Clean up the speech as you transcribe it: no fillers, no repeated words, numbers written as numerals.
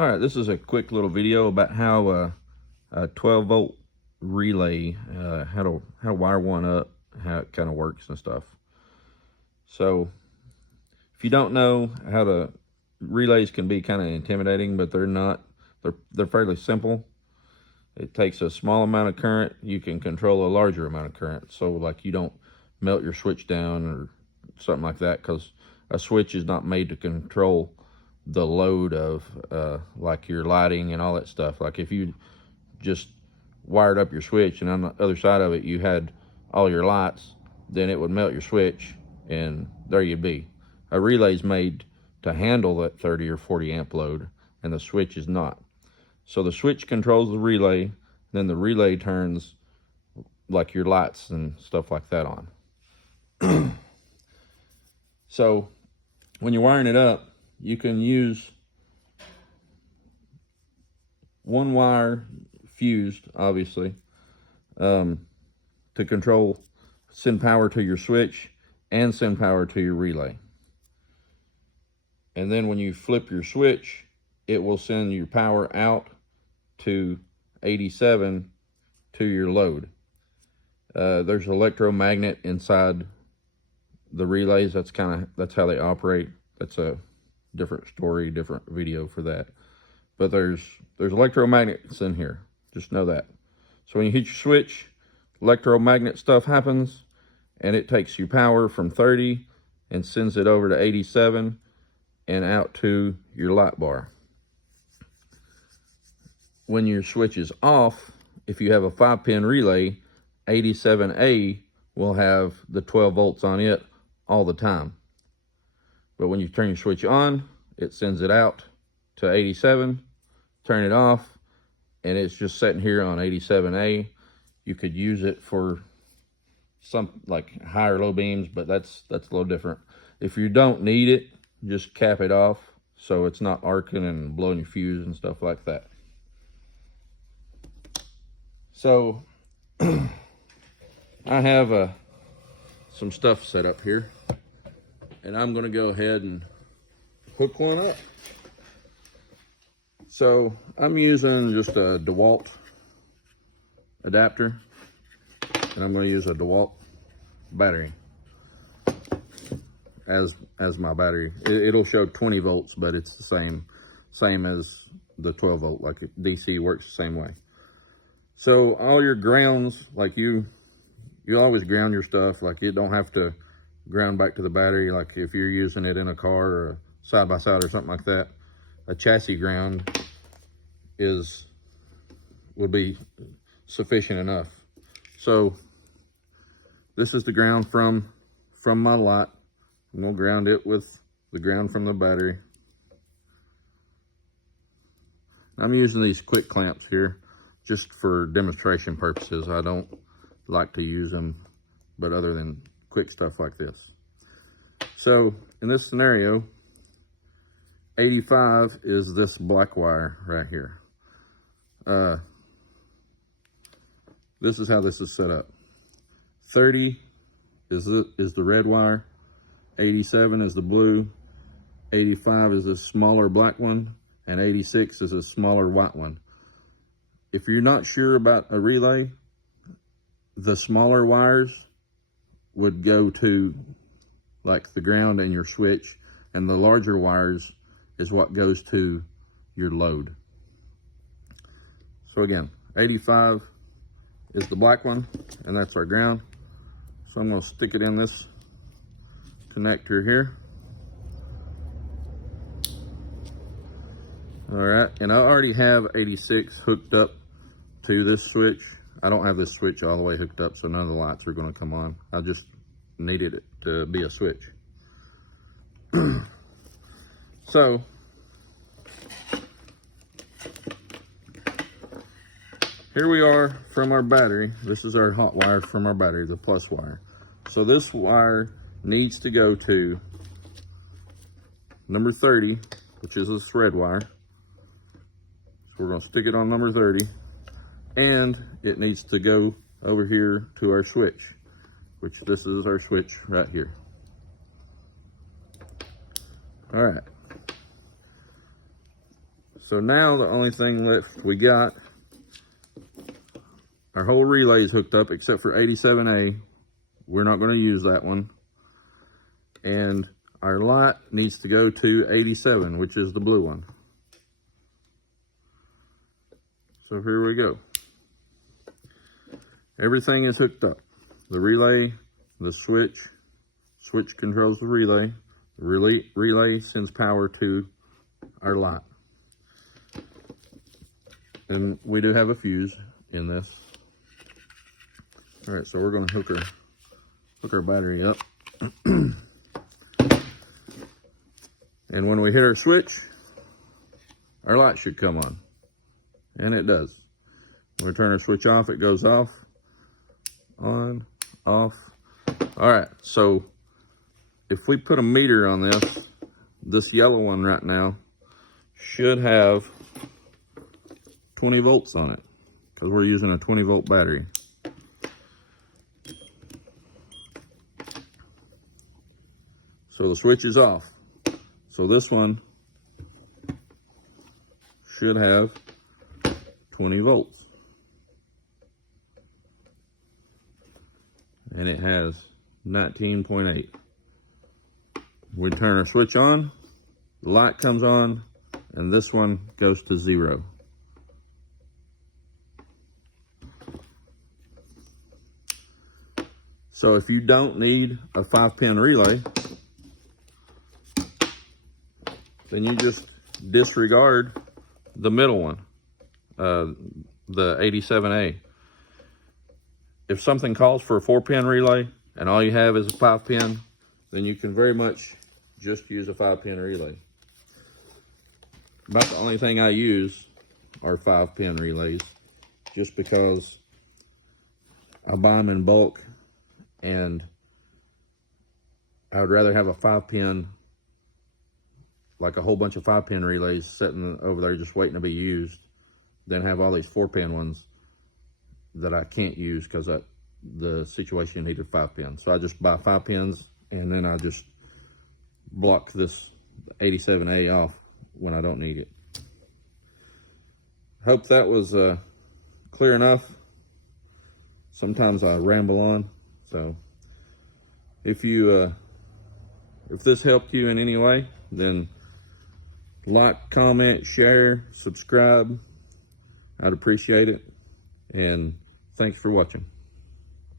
All right, this is a quick little video about how a 12-volt relay, how to wire one up, how it kind of works and stuff. So if you don't know how to, relays can be kind of intimidating, but they're not. They're fairly simple. It takes a small amount of current. You can control a larger amount of current. So like you don't melt your switch down or something like that, because a switch is not made to control the load of like your lighting and all that stuff. Like if you just wired up your switch and on the other side of it you had all your lights, then it would melt your switch and there you'd be. A relay's made to handle that 30 or 40 amp load, and the switch is not. So the switch controls the relay, then the relay turns like your lights and stuff like that on. So when you're wiring it up, you can use one wire fused, obviously, to control, send power to your switch and send power to your relay. And then when you flip your switch, it will send your power out to 87 to your load. There's an electromagnet inside the relays. That's how they operate. That's a different story, different video for that. But there's electromagnets in here. Just know that. So when you hit your switch, electromagnet stuff happens, and it takes your power from 30 and sends it over to 87 and out to your light bar. When your switch is off, if you have a 5-pin relay, 87A will have the 12 volts on it all the time. But when you turn your switch on, it sends it out to 87, turn it off, and it's just sitting here on 87A. You could use it for some like high or low beams, but that's a little different. If you don't need it, just cap it off so it's not arcing and blowing your fuse and stuff like that. So I have some stuff set up here, and I'm going to go ahead and hook one up. So I'm using just a DeWalt adapter, and I'm going to use a DeWalt battery as my battery. It'll show 20 volts, but it's the same as the 12 volt. Like DC works the same way. So all your grounds, like you always ground your stuff. Like you don't have to ground back to the battery. Like if you're using it in a car or a side-by-side or something like that, a chassis ground would be sufficient enough. So this is the ground from my light. I'm gonna ground it with the ground from the battery. I'm using these quick clamps here just for demonstration purposes. I don't like to use them, but other than quick stuff like this. So in this scenario, 85 is this black wire right here. This is how this is set up. 30 is the red wire, 87 is the blue, 85 is a smaller black one, and 86 is a smaller white one. If you're not sure about a relay, the smaller wires would go to like the ground and your switch, and the larger wires is what goes to your load. So again, 85 is the black one, and that's our ground. So I'm going to stick it in this connector here. All right, and I already have 86 hooked up to this switch. I don't have this switch all the way hooked up, so none of the lights are going to come on. I just needed it to be a switch. So here we are from our battery. This is our hot wire from our battery, the plus wire. So this wire needs to go to number 30, which is this red wire. So we're going to stick it on number 30, and it needs to go over here to our switch, which this is our switch right here. All right. So now the only thing left we got, our whole relay is hooked up except for 87A. We're not going to use that one. And our light needs to go to 87, which is the blue one. So here we go. Everything is hooked up. The relay, the switch controls the relay. The relay sends power to our light. And we do have a fuse in this. All right, so we're gonna hook our battery up. And when we hit our switch, our light should come on. And it does. When we turn our switch off, it goes off, on, off. All right, so if we put a meter on this yellow one right now should have 20 volts on it because we're using a 20 volt battery. So the switch is off. So this one should have 20 volts. And it has 19.8. We turn our switch on, the light comes on, and this one goes to 0. So if you don't need a 5-pin relay, then you just disregard the middle one, the 87A. If something calls for a 4-pin relay and all you have is a 5-pin, then you can very much just use a 5-pin relay. About the only thing I use are 5-pin relays, just because I buy them in bulk and I would rather have a 5-pin, like a whole bunch of 5-pin relays sitting over there just waiting to be used, than have all these 4-pin ones that I can't use because the situation needed 5 pins. So I just buy 5 pins and then I just block this 87A off when I don't need it. Hope that was clear enough. Sometimes I ramble on, so if this helped you in any way, then like, comment, share, subscribe. I'd appreciate it. And thanks for watching.